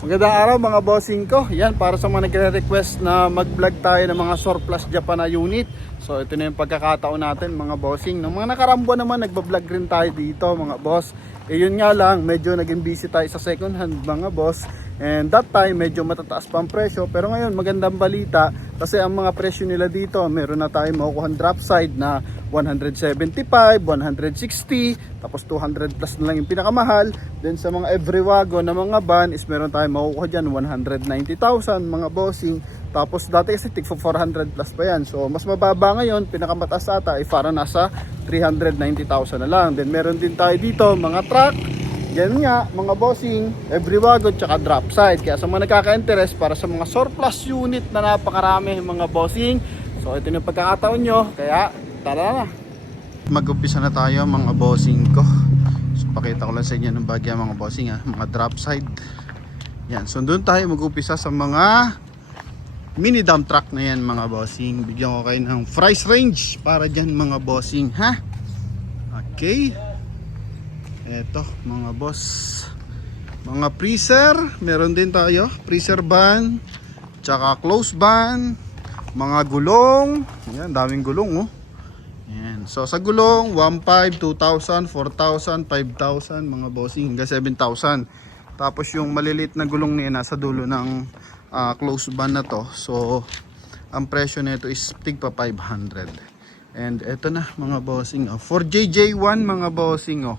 Magandang araw mga bossing ko. Yan, para sa mga nagre-request na mag-vlog tayo ng mga surplus Japan na unit. So ito na yung pagkakataon natin mga bossing. Nung mga nakarambuan naman, nagba-vlog rin tayo dito mga boss. Eh yun nga lang, medyo naging busy tayo sa second hand mga boss. And that time, medyo matataas pa ang presyo. Pero ngayon, magandang balita. Kasi ang mga presyo nila dito, meron na tayo makukuha drop side na 175, 160, tapos 200 plus na lang yung pinakamahal. Then sa mga every wagon na mga van is meron tayong makukuha dyan 190,000 mga bossing. Tapos dati kasi tig 400 plus pa yan. So mas mababa ngayon, pinakamataas ata ay para nasa 390,000 na lang. Then meron din tayo dito mga truck. Yan nga mga bossing, every wagon tsaka drop side. Kaya sa mga nagkaka-interest para sa mga surplus unit na napakarami mga bossing. So ito yung pagkakataon nyo, kaya tara na. Mag-umpisa na tayo mga bossing ko. So pakita ko lang sa inyo ng bagya mga bossing ha, mga drop side. Yan, so doon tayo mag-umpisa sa mga mini dump truck na yan mga bossing. Bigyan ko kayo ng price range para dyan mga bossing ha. Okay. Eto mga boss, mga freezer, meron din tayo, freezer van, tsaka close van, mga gulong, yan, daming gulong oh. Yan. So sa gulong, 1.5, 2,000, 4,000, 5,000 mga bossing, hanggang 7,000. Tapos yung maliliit na gulong niya nasa dulo ng close van na to. So ang presyo nito is tigpa 500. And eto na mga bossing oh, 4JJ1 mga bossing oh.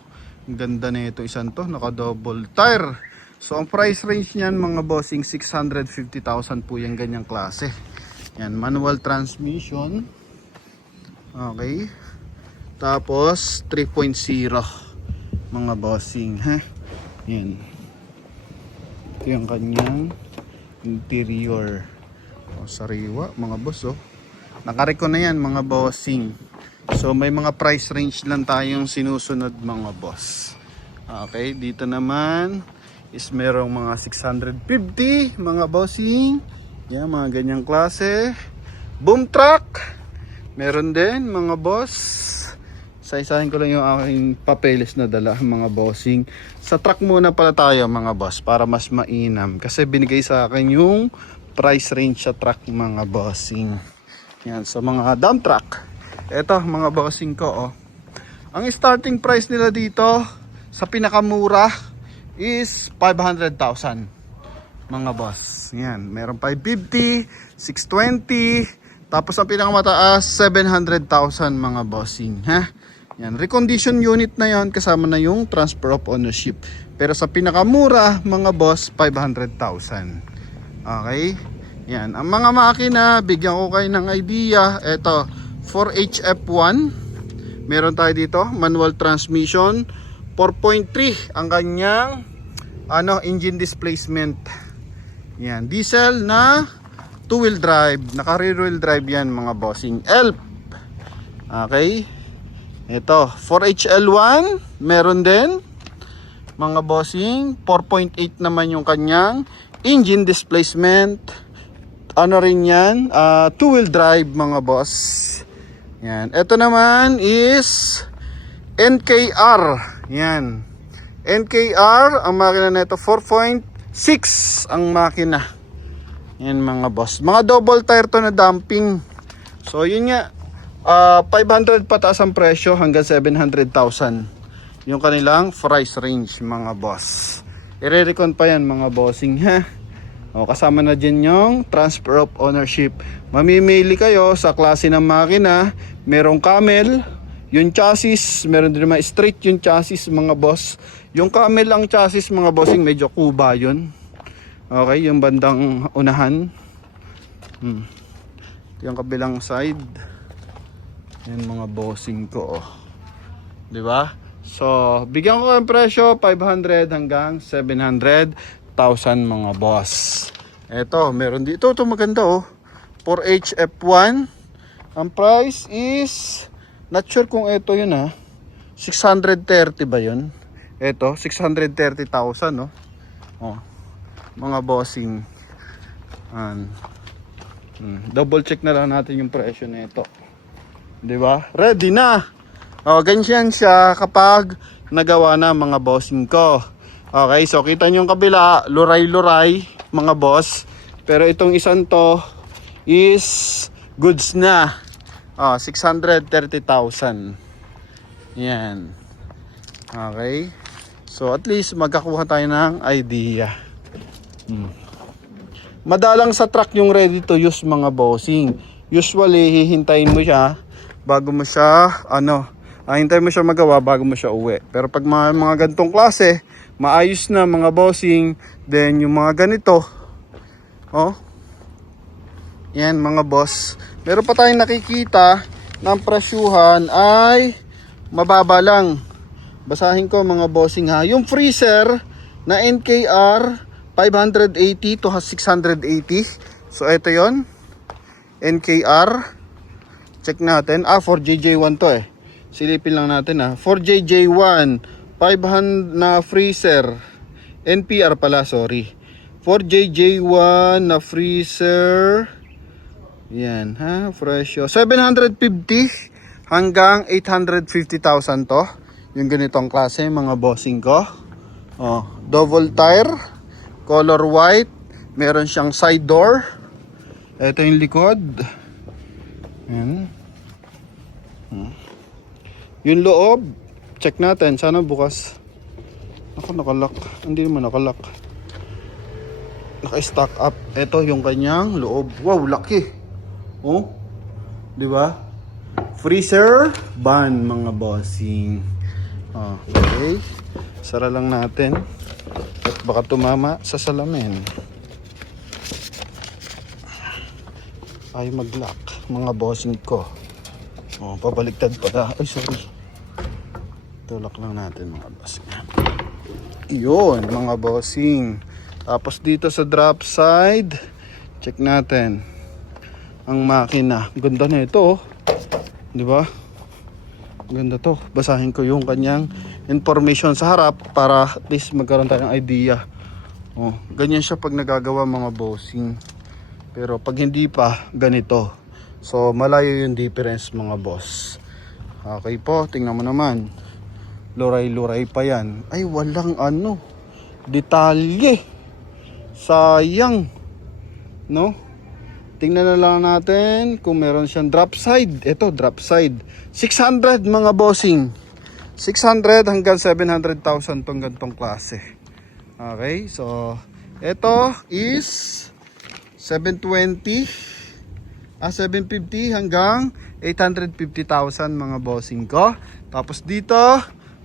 Ang ganda na ito isang to, naka double tire. So ang price range niyan mga bossing 650,000 po yung ganyang klase. Yan, manual transmission. Okay. Tapos 3.0 mga bossing ha. Yan. Ito yung kanyang interior. O, sariwa mga boss oh. Nakareko na yan mga bossing. So may mga price range lang tayong sinusunod mga boss. Okay, dito naman is merong mga 650 mga bossing. Yan, mga ganyang klase. Boom truck. Meron din mga boss. Isa-isahin ko lang yung aking papeles na dala mga bossing. Sa truck muna pala tayo mga boss para mas mainam. Kasi binigay sa akin yung price range sa truck mga bossing. Yan, so mga dump truck. Eto mga bossing ko oh. Ang starting price nila dito sa pinakamura is 500,000 mga boss. Yan, meron 550, 620, tapos ang pinakamataas 700,000 mga bossing ha. Yan, recondition unit na yon kasama na yung transfer of ownership. Pero sa pinakamura mga boss 500,000. Okay? Yan, ang mga makina bigyan ko kayo ng idea. Eto 4HF1 meron tayo dito, manual transmission, 4.3 ang kanyang engine displacement. Yan, diesel na 2-wheel drive, naka rear wheel drive yan mga bossing. ELP. Okay, ito 4HL1 meron din mga bossing, 4.8 naman yung kanyang engine displacement. Ano rin yan, 2-wheel drive mga boss. Yan. Ito naman is NKR. Yan. NKR, ang makina nito 4.6 ang makina. Yan mga boss. Mga double tire to na dumping. So yun nga, 500 pataas ang presyo hanggang 700,000. Yung kanilang price range mga boss. I-recon pa yan mga bossing ha. O, kasama na dyan yung transfer of ownership. Mamimili kayo sa klase ng makina. Merong camel, yung chassis. Meron din mga straight yung chassis mga boss. Yung camel ang chassis mga bossing, medyo kuba yun. Okay, yung bandang unahan. Ito yung kabilang side. Yan mga bossing ko oh. Diba? So bigyan ko ang presyo 500 hanggang 700,000 mga boss. Eto, meron dito. Ito maganda oh. 4HF1. Ang price is, not sure kung ito yun ha. 630 ba yun? Ito, 630,000 no. Oh. Mga bossing. Double check na lang natin yung presyo nito. 'Di ba? Ready na. Oh, ganyan siya kapag nagawa na mga bossing ko. Okay, so kita nyo yung kabila, luray-luray mga boss. Pero itong isang to is goods na. 630,000. Yan. Okay. So at least magkakuha tayo ng idea. Madalang sa truck yung ready to use mga bossing. Usually hihintayin mo siya bago mo siya hintayin mo siya magawa bago mo siya uwi. Pero pag mga ganitong klase, maayos na mga bossing, then yung mga ganito, yan mga boss. Meron pa tayong nakikita ng presyuhan ay mababa lang. Basahin ko mga bossing ha. Yung freezer na NKR 580 to 680. So ito yon, NKR. Check natin. 4JJ1 to eh. Silipin lang natin ha. 4JJ1 500 na freezer. NPR pala, sorry. 4JJ1 na freezer. Yan ha, presyo 750 hanggang 850,000 to. Yung ganitong klase mga bossing ko. Double tire, color white, meron siyang side door. Ito yung likod. Yan. Yung loob, check natin. Sana bukas. Nakalock. Hindi naman nakalock. Naka-stack up. Ito yung kanyang loob. Wow, laki. Di ba? Freezer ban mga bossing. Okay. Sara lang natin. At baka tumama sa salamin. Ay mag-lock mga bossing ko. Pabaliktad pala. Ay sorry. Tulak lang natin mga bossing. Yun mga bossing. Tapos dito sa drop side, check natin ang makina. Ganda na ito, di ba? Ganda to. Basahin ko yung kanyang information sa harap para at least magkaroon tayo ng idea. Ganyan siya pag nagagawa mga bossing. Pero pag hindi pa, ganito. So malayo yung difference mga boss. Okay po, tingnan mo naman. Luray-luray pa yan. Ay walang detalye. Sayang. No? Tingnan na lang natin kung meron siyang drop side. Ito, drop side. 600 mga bossing. 600 hanggang 700,000 tong gantong klase. Okay, so ito is 750 hanggang 850,000 mga bossing ko. Tapos dito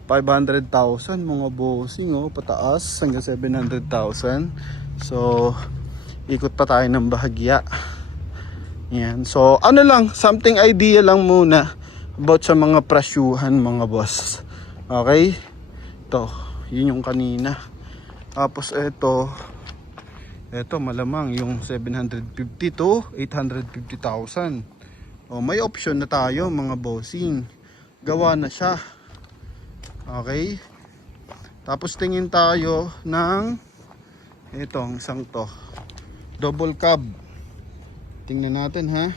500,000 mga bossing, pataas hanggang 700,000. So ikot pa tayo ng bahagya. Yan. So something idea lang muna about sa mga presyuhan mga boss. Okay? Ito, yun yung kanina. Tapos ito malamang yung 750 to 850,000. May option na tayo mga bossing. Gawa na siya. Okay? Tapos tingin tayo ng itong isang to. Double cab. Tingnan natin ha.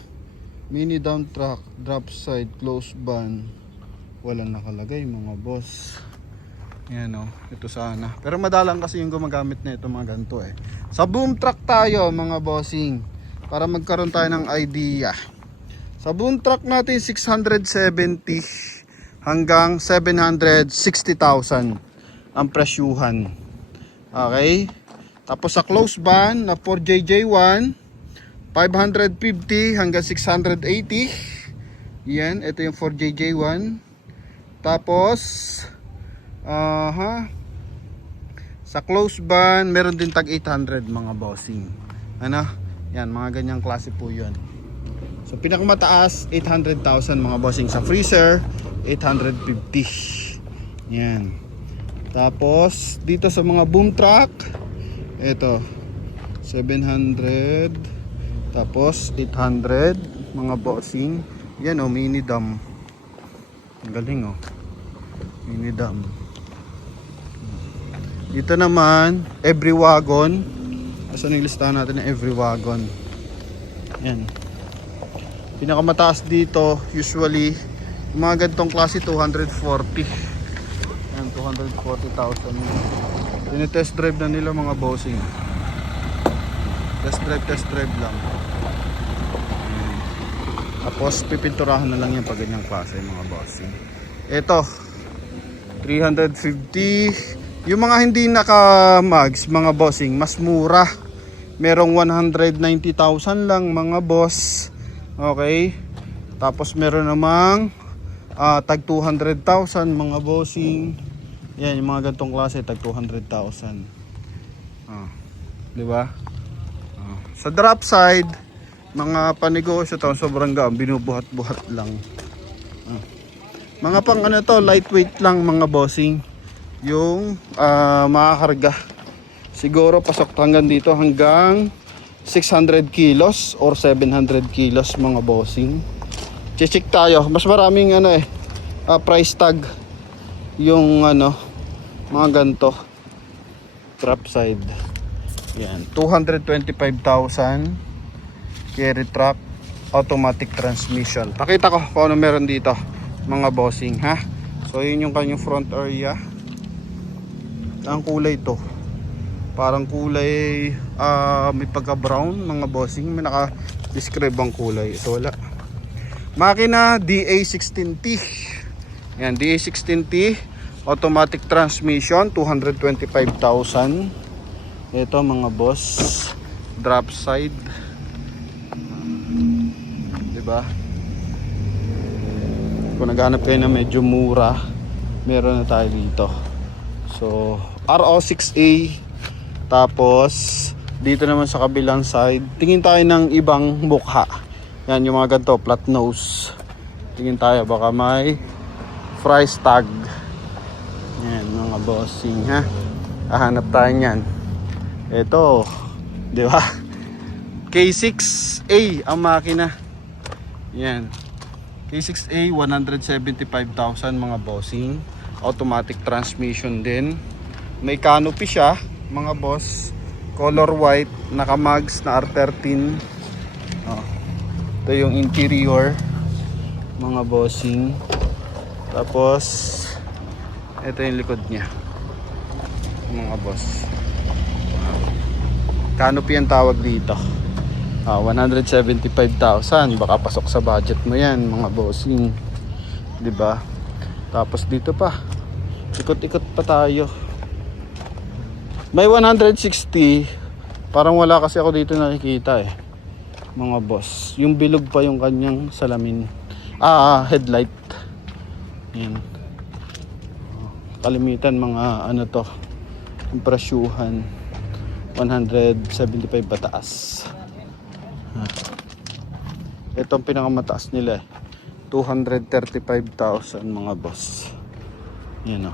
Mini dump truck, drop side, close van. Walang nakalagay mga boss. Yan ito sana. Pero madalang kasi yung gumagamit na ito mga ganito eh. Sa boom truck tayo mga bossing. Para magkaroon tayo ng idea. Sa boom truck natin 670 hanggang 760,000 ang presyuhan. Okay? Tapos sa close van na 4JJ1 550 hanggang 680. Yan, ito yung 4JJ1. Tapos sa close van meron din tag 800 mga bossing. Yan, mga ganyang klase po yun. So pinakamataas 800,000 mga bossing. Sa freezer 850. Yan. Tapos dito sa mga boom truck, ito 700, tapos 800 mga bossing. Yan mini dam. Ang galing mini dam. Dito naman every wagon. Asan yung listahan natin ng every wagon? Yan. Pinakamataas dito usually mga ganitong klase 240. Yan, 240,000. Tinitest drive na nila mga bossing. Test drive lang. Tapos pipinturahan na lang yan pag ganyang klase mga bossing. Ito 350. Yung mga hindi naka-mags mga bossing, mas mura. Merong 190,000 lang mga boss. Okay. Tapos meron namang tag 200,000 mga bossing. Yan yung mga gantong klase tag 200,000. Di ba? Sa drop side, mga panegosyo to sobrang gaan, binubuhat-buhat lang. Mga pang ano to, lightweight lang mga bossing. Yung makakarga. Siguro pasok hanggang dito hanggang 600 kilos or 700 kilos mga bossing. Check tayo. Mas maraming price tag yung mga ganto. Drop side. Yan, 225,000. Carry truck, automatic transmission. Pakita ko kung ano meron dito mga bossing ha. So yun yung kanyang front area. Ang kulay to, parang kulay may pagka brown mga bossing. May naka-describe ang kulay. Ito wala. Makina DA16T. Yan, DA16T automatic transmission, 225,000. Ito mga boss, drop side. Diba? Kung naghanap kayo na medyo mura, meron na tayo dito. So RO6A. Tapos dito naman sa kabilang side, tingin tayo ng ibang mukha. Yan yung mga ganito, flat nose. Tingin tayo baka may price tag. Yan mga bossing ha. Hahanap tayo niyan. Ito, di ba? K6A ang makina. Yan. K6A 175,000 mga bossing. Automatic transmission din. May canopy siya, mga boss. Color white, naka-mags na R13. Ito yung interior, mga bossing. Tapos ito yung likod niya, mga boss. Canopy ang tawag dito. 175,000. Baka pasok sa budget mo yan mga bossing, diba? Tapos dito pa, ikot-ikot pa tayo. May 160. Parang wala kasi ako dito nakikita mga boss. Yung bilog pa yung kanyang salamin. Headlight. Yan. Kalimitan mga to, yung presyuhan 175 pataas. Ito ang pinakamataas nila 235,000 mga boss. Yan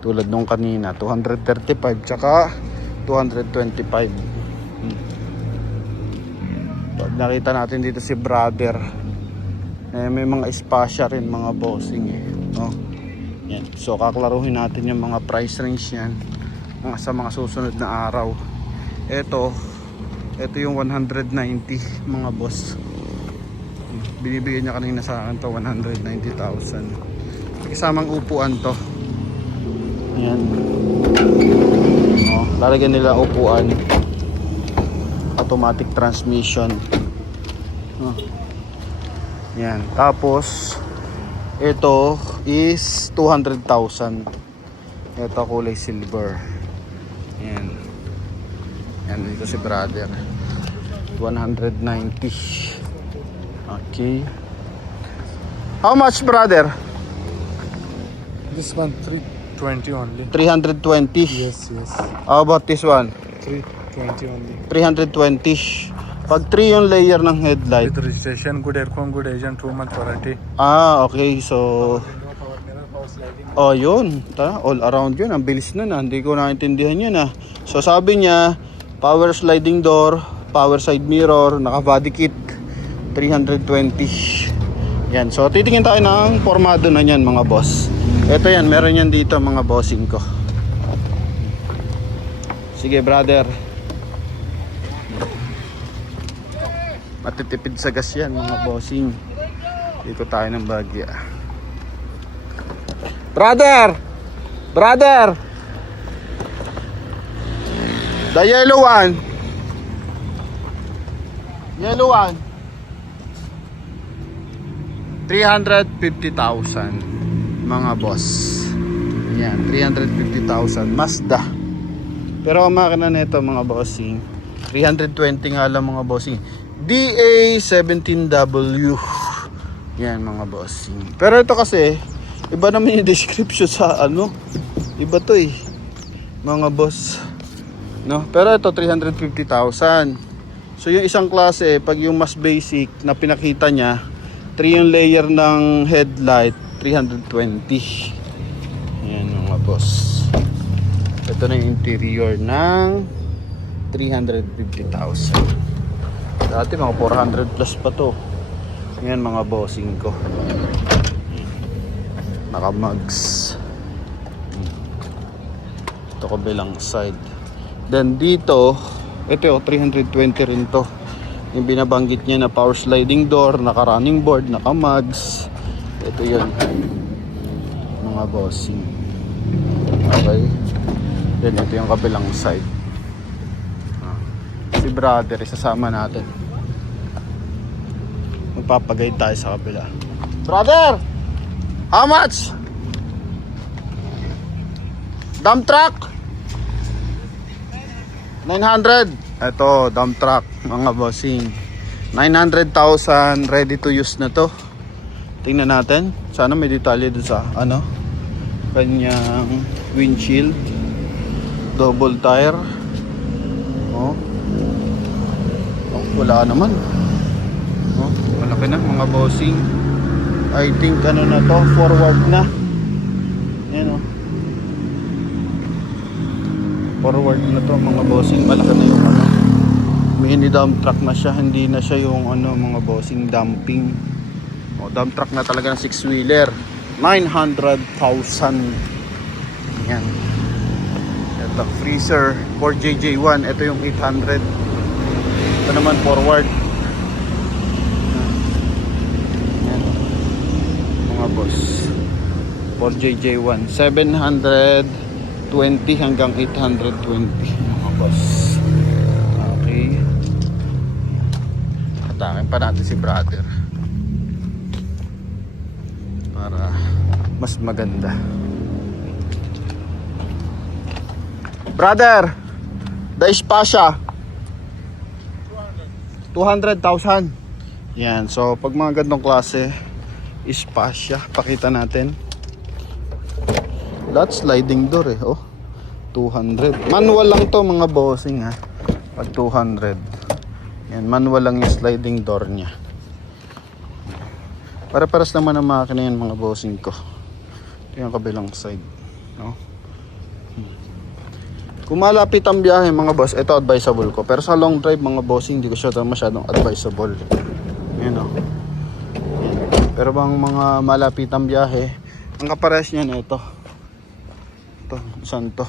tulad nung kanina 235 tsaka 225. Pag nakita natin dito si brother, may mga espasya rin mga bossing yan. So kaklaruhin natin yung mga price range yan sa mga susunod na araw. Ito yung 190 mga boss. Binibigyan niya kanina sa akin to 190,000. Kasamang upuan to. Yan. Lalagyan nila upuan. Automatic transmission. Yan. Tapos ito is 200,000. Ito kulay silver. Yan. Yan dito si brother. 190. Okay. How much brother? This one 320 only. 320. Yes. How about this one? 320 only. 320. Pag 3 yung layer ng headlight. With registration, good aircon, good agent, 2-month warranty. Okay. So yun. All around yun. Ang bilis nun Hindi ko naintindihan yun So sabi niya, power sliding door, power side mirror, naka body kit, 320. Yan. So titingin tayo ng formado na yan mga boss. Ito yan. Meron yan dito mga bossing ko. Sige brother. Matitipid sa gas yan mga bossing. Dito tayo ng Bagya. Brother! The yellow one. Yellow one. 350,000 mga boss. Yan, 350,000 Mazda. Pero ang makina nito mga bossing, 320 nga lang mga bossing. DA17W. Yan mga bossing. Pero ito kasi, iba naman yung description sa ano. Iba to eh. Mga boss. No? Pero ito 350,000. So yung isang klase, pag yung mas basic na pinakita niya, 3 yung layer ng headlight, 320. Yan mga boss. Ito na yung interior ng 350,000. Dati mga 400 plus pa to. Yan mga bossing ko. Naka-mugs. Ito kabilang side. Then dito, ito yung 320 rin to. Yung binabanggit niya na power sliding door, naka-running board, naka-mugs. Ito yun. Mga bossing. Okay. Then ito yung kabilang side. Si brother, isasama natin. Magpapagay tayo sa kabila. Brother! How much? Dump truck? 900. Ito, dump truck, mga bossing. 900,000, ready to use na to. Tingnan natin. Sana may detalye dun sa ano, kanyang windshield. Double tire. Oh. Oh, wala naman. Oh, malaki na mga bossing. I think ano na to, forward na. Yan oh. Forward na to mga bossing. Malaki na yung ano, mini dump truck na siya. Hindi na siya yung ano mga bossing dumping. O, dump truck na talaga ng 6-wheeler. 900,000. Yan. Ito freezer 4JJ1. Ito yung 800. Ito naman forward. Yan. Mga boss, 4JJ1 720 hanggang 820 mga boss. Okay, atakin pa natin si brother para mas maganda. Brother, the Spasha 200,000. Yan, so pag mga gandong klase Spasha, pakita natin. Lahat sliding door eh, oh. 200. Manual lang to mga bossing ha. Pag 200. Yan, manual lang yung sliding door niya. Para-paras naman ang makina yan mga bossing ko. Ito yung kabilang side, no? Kung malapit ang biyahe mga boss, ito advisable ko. Pero sa long drive mga bossing, hindi ko siya masyadong advisable. Yan o. Pero bang mga malapit ang biyahe, ang kapares niya na ito. Ito, saan to?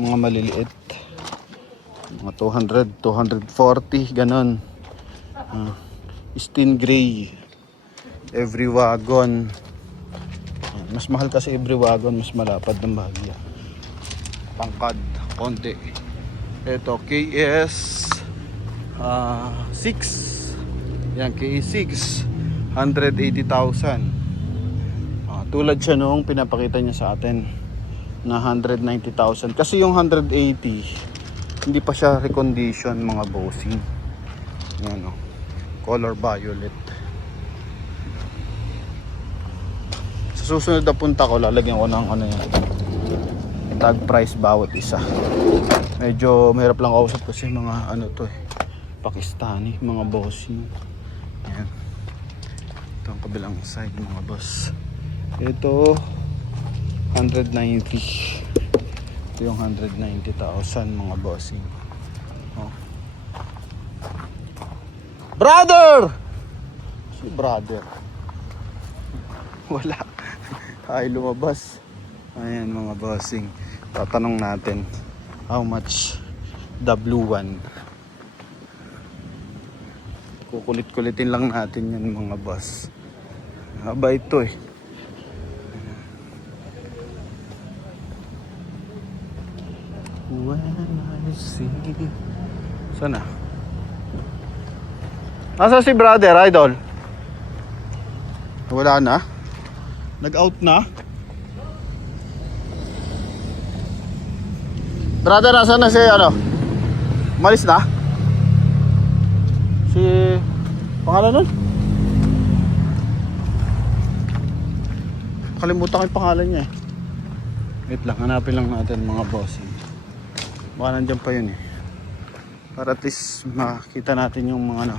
Mga maliliit. Mga 200, 240, ganon. Steen gray. Every wagon. Mas mahal kasi every wagon, mas malapad ng bahagya. Pangkad, konti. Ito, KS 6. Yan, KS 6. 180,000. Tulad siya noong pinapakita niya sa atin na 190,000. Kasi yung 180, hindi pa siya recondition mga bossing. Yan o. Color violet. Sa susunod na punta ko, lalagyan ko ng ano yan, tag price bawat isa. Medyo mahirap lang kausap kasi mga ano to eh, Pakistani, mga bossing. Yan. Ito ang kabilang side mga boss. Ito 190. Ito yung 190,000 mga bossing. Oh. Brother! Si brother wala. Ay, lumabas. Ayan mga bossing. Tatanong natin how much the blue one. Kukulit-kulitin lang natin yan mga boss. Haba ito eh. When I see. Sana? Nasa si brother, idol? Wala na? Nag-out na? Brother, nasa na si ano? Malis na? Si... Pangalan nun? Kalimutan ko yung pangalan niya eh. Wait lang, hanapin lang natin mga bossing. Baka nandyan pa yun eh. Para at least makita natin yung mga ano.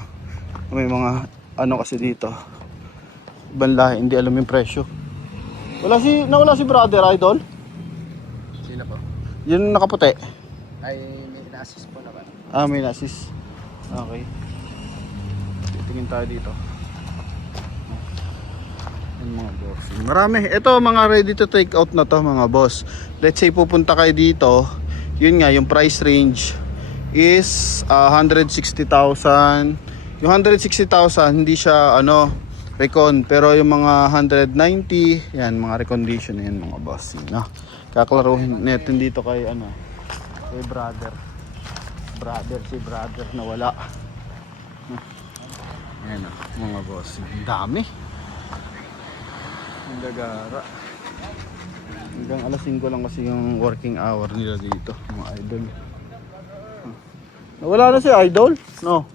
May mga ano kasi dito. Ibang lahi, hindi alam yung presyo. Nawala si brother, idol? Sino po? Yun nakaputi. Ay, may na-assist po naman. Ah, may nasis. Okay. Titingin tayo dito. Yung mga boss. Marami. Ito mga ready to take out na to mga boss. Let's say pupunta kayo dito. Yun nga, yung price range is 160,000. Yung 160,000 hindi siya ano recon, pero yung mga 190 yan mga recondition yan mga boss. No? Kaklaruhin natin dito kay ano kay brother si brother na wala. Ayan mga boss, dami. Ang dagara. Hanggang alas 5 lang kasi yung working hour nila dito mga idol. Wala na si idol? No.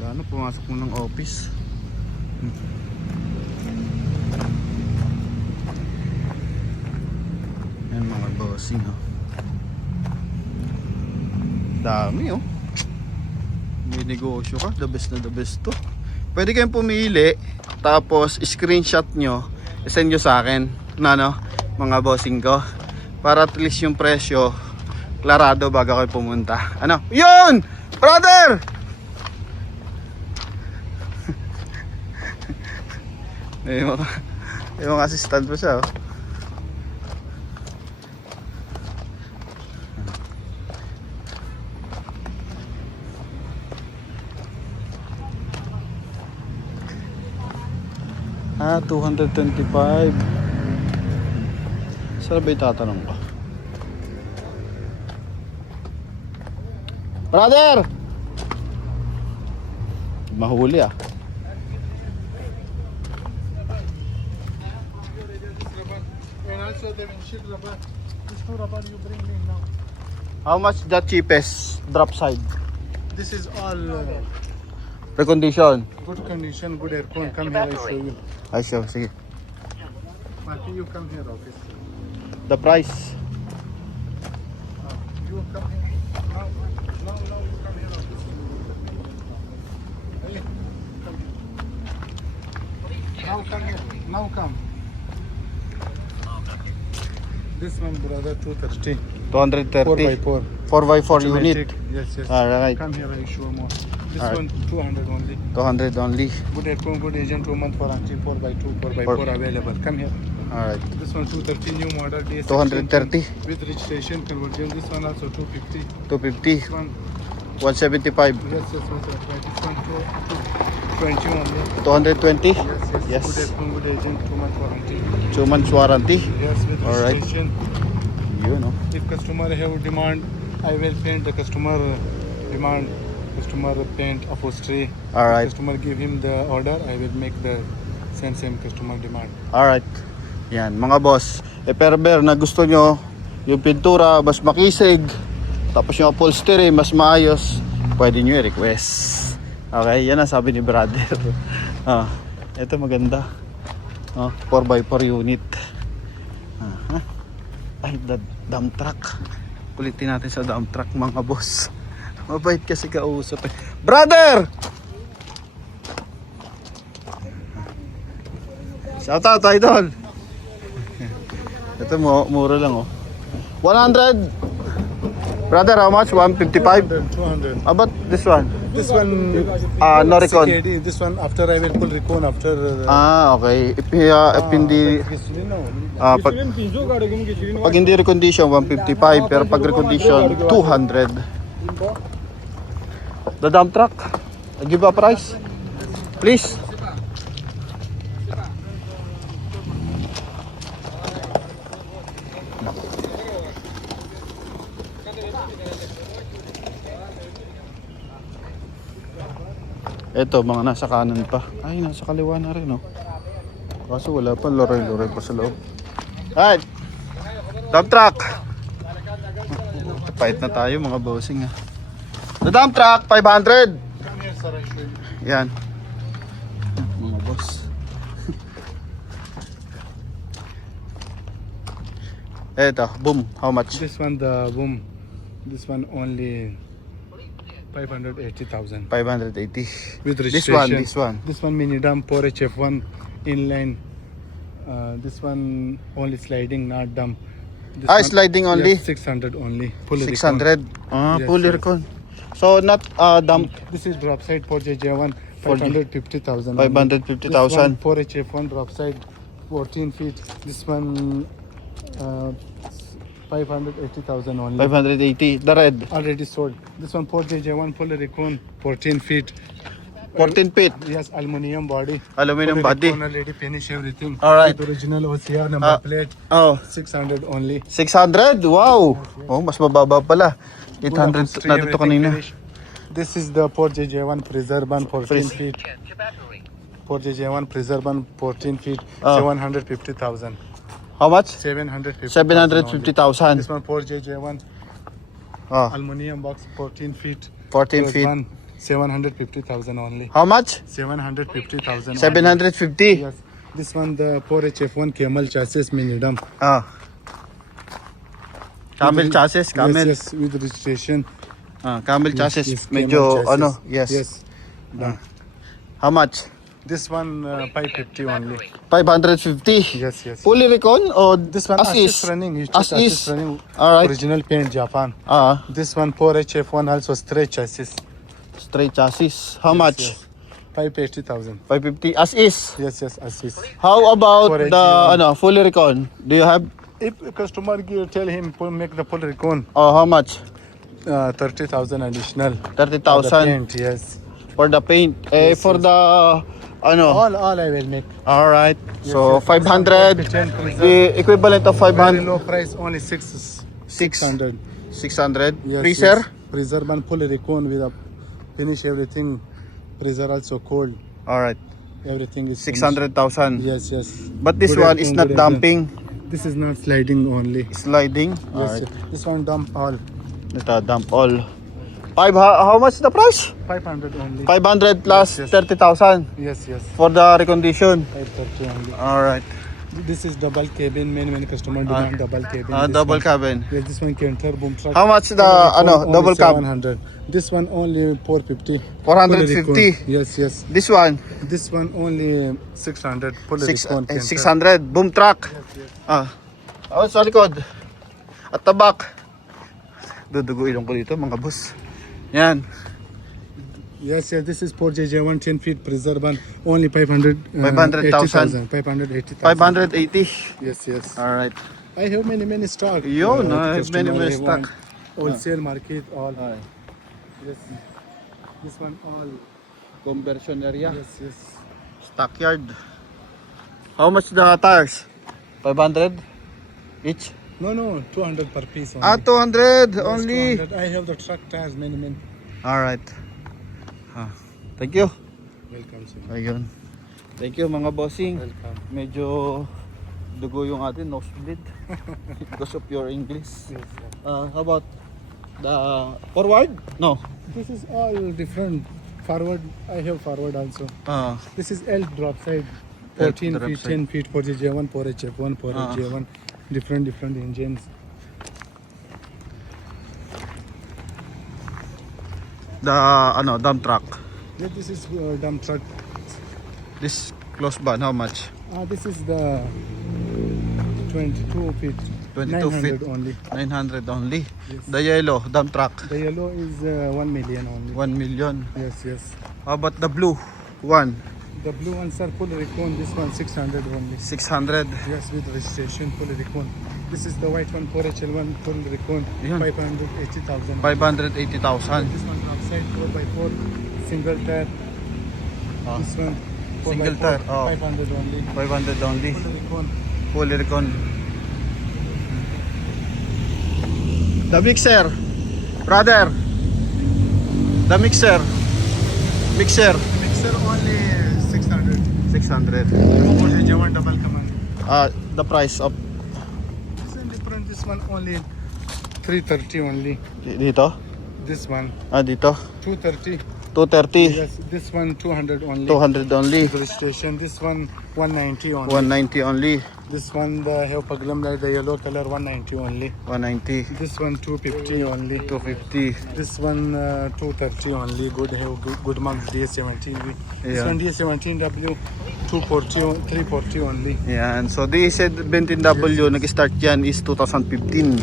Gano pumasok mo ng office. Yan mga bossing oh. Dami oh. May negosyo ka, the best na the best to. Pwede kayong pumili, tapos screenshot nyo, send nyo sa akin na no, mga bossing ko. Para at least yung presyo klarado bago kayo pumunta. Ano? Yun! Brother! may mga assistant pa siya oh. Ah, 225. Saan ba itatanong ko? Brother! Mahuli ah. And also the windshield rubber. This no rubber you bring me now. How much the cheapest drop side? This is all Recondition. good condition, good aircon. Come here, I show you. Ay, sure, sige. Mati, you come here, office. The price. You come here. Now you come here, office. Hey, come here. Now come here. Now come. This one, brother, 230. 230. 4x4. 4x4 unit. Yes. Alright. Come here, I show more. This Alright. one, 200 only. 200 only. Good aircon, good agent, 2-month warranty, 4x2, 4x4 available. Come here. Alright. This one 230 new model DS 230. with registration conversion. This one also 250. 250. This one 175. yes, this one 220 only. 220. Yes. Yes. Good aircon, good agent, 2-month warranty. 2 months warranty. Yes, with Alright. registration. You know. If customer have demand, I will paint the customer demand. Customer paint upholstery. Alright. Customer give him the order, I will make the same customer demand. Alright. Yan, mga boss. Pero na gusto nyo yung pintura mas makisig, tapos yung upholstery mas maayos, pwede nyo i-request. Okay, yan ang sabi ni brother. Ito maganda. 4x4 unit. Ay, dump truck. Kulitin natin sa dump truck mga boss. Mabait kasi kausap eh. Brother! Shout out, idol! Ito mo, mura lang oh. 100! Brother, how much? 155? 200. How about this one? This one, No recon. CKD. This one after I will pull recon after. Okay. If hindi pag hindi recondition 155 pero pag recondition 200. The dump truck. I give a price. Please. Ito, mga nasa kanan pa. Ay, nasa kaliwa na rin, oh. Kaso wala pa, loroy-loroy pa sa loob. Right! Dump truck! Pahit na tayo, mga bossing, ha. The dump truck, 500! Come here, sir. I show you. Yan. Mga boss. Eto, boom. How much? This one, the boom. This one only 580,000. 580. With This registration. one. This one mini dump 4HF1 inline. This one only sliding, not dump. This Ah, one- sliding only? Yes, 600 only. Fully 600. Ah, Yes, fully yes. recon. So, not dump. recon. This is drop side 4JJ1 4J. 550,000. 550,000. 4HF1 drop side 14 feet. This one 580,000 only. 580. The red. Already sold. This one 4JJ1 fully recon 14 feet. 14 feet. Yes, aluminium body. Aluminum Fully body. recon already finish everything. Alright. With original OCR number Ah. plate. Oh, 600 only. 600. Wow. Oh, mas mababa pala. 800 Full natin to kanina. finish. This is the 4JJ1 freezer bun 14 feet. 4JJ1 freezer bun 14 feet. Ah. 750,000. How much? 750,000. 750,000. This one 4JJ1 Oh, aluminium box 14 feet. 14 This feet. one 750,000 only. How much? 750,000. 750. Yes. This one the 4HF1 camel chassis mini dump. Ah. Camel chassis, camel. Yes, yes, with registration. Ah, camel chassis. Yes, Medyo, camel chassis. ano, yes. Yes. How much? This one 550 only. 550. Yes, yes. Fully recon or This one as assist is? running. It's As just assist is. running. Alright. Original paint Japan. Ah, This one 4HF1 also straight chassis. straight chassis. How Yes, much? yes. 580,000. 550 as is. Yes, yes, assist. How about For the 81. ano, fully recon? Do you have If a customer tell him make the full recon, how much? 30,000 additional. For the 30,000 paint, yes. for the paint. Eh Yes, for yes. the ano? All I will make. All right. Yes, So yes. 500 10 freezer. the equivalent of Very 500 low price, only 600. 600 Yes, freezer. yes. Freezer one fully recon with a finish everything. Freezer also cold. All right. Everything is finished. 600,000. Yes, yes. But this Good one is engine, not good dumping, This is not sliding only. sliding. All Yes, right. yes. This one dump all. Ito, dump all. How much the price? 500 only. 500 plus Yes, yes. 30,000 Yes, yes. for the recondition. 530 only. All right. This is double cabin. Many customer demand double cabin. This Double one, cabin. Yes, this one Canter boom truck. How much the Only double cab? 700. This one only 450. 450. Fully recon. Yes, yes. This one This one only 600. Fully recon Canter. 600 boom truck. Ah. Oh, sa likod. At tabak. Duduguin ko dito mga boss. Yan. Yes, yes. This is 4JJ1 10 feet preserve one. Only 500. 500,000. 580,000. 580. Yes, yes. All right. I have many stock. Yun, I have customer, many I want stock. Wholesale market all. Alright. Yes. This one all. Conversion area. Yes, yes. Stockyard. How much the tires? 500 each? No, 200 per piece only. Ah, 200 Yes, only. 200. I have the truck tires many. All right. Ah, thank you. Welcome, sir. Ayun. Thank you mga bossing. Welcome. Medyo dugo yung atin, nosebleed. Because of your English. Yes, sir. How about the forward? No. This is all different. Forward, I have forward also. This This is L drop side. L 14 drop feet, side. 10 feet, 4J1, 4HF1, 4HJ1. Different engines. the dump truck. Yeah, this is dump truck. This close ban, how much? This is the 22 feet. 22 feet. 900 only. 900 only. Yes. The yellow dump truck, The yellow is 1 million only. 1 million. Yes, yes. How about the blue one? The blue ones are full recon. This one 600 only. 600. Yes, with registration full recon. This is the white one 4HL1 full recon. Yun. 580,000. 580,000. This one outside 4x4 single tire. Ah. This one 4x4, Single tire, oh. 500 only. 500 only. Full recon. Fully recon. The mixer. Brother, the mixer. Mixer only 600. 600. J1 double command. The price of This is different. This one only 330 only. dito? This one Dito. 230. 230. Yes, this one 200 only. 200 only. Registration. This one 190 only. 190 only. This one the have paglam like the yellow color 190 only. 190. This one 250 only. 250. This one 230 only. Good marks DS17. This Yeah. one DS17W 340 only. Yan. So the Z17W nag-start yan is 2015.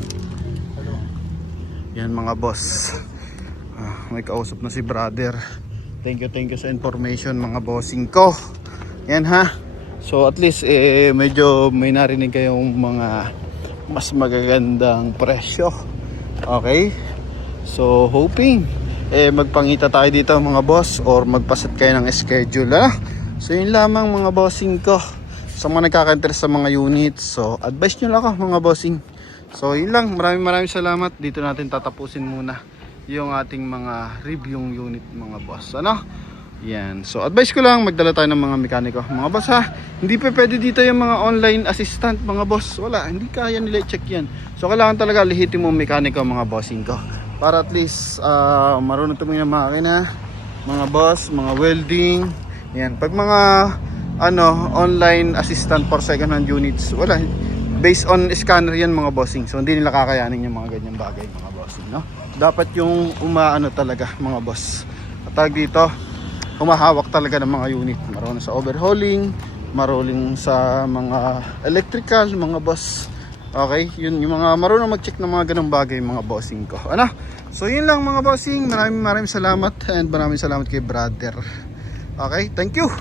Yan mga boss. May kausap na si brother. Thank you sa information mga bossing ko. Yan ha. So at least medyo may narinig kayong mga mas magagandang presyo. Okay? So hoping magpangita tayo dito mga boss or magpaset kayo ng schedule ha. So yun lamang mga bossing ko. Sa mga nagkaka-interest sa mga units, so advice nyo lang ako mga bossing. So yun lang, maraming salamat. Dito natin tatapusin muna yung ating mga reviewing unit mga boss. Ano? Yan. So advice ko lang, magdala tayo ng mga mekaniko. Mga boss ha, hindi pa pwede dito yung mga online assistant mga boss. Wala, hindi kaya nila i-check yan. So kailangan talaga lihitin mo mekaniko mga bossing ko. Para at least marunong tumingin ng makina, mga boss, mga welding. Yan. Pag mga online assistant for second hand units, wala. Based on scanner yan mga bossing. So hindi nila kakayanin yung mga ganyang bagay mga bossing, no? Dapat yung talaga mga boss. At tawag dito, humahawak talaga ng mga unit. Marunong sa overhauling, marunong sa mga electrical, mga boss. Okay? Yun yung mga marunong mag-check ng mga ganung bagay mga bossing ko. Ano? So yun lang mga bossing. Maraming salamat and maraming salamat kay brother. Okay? Thank you.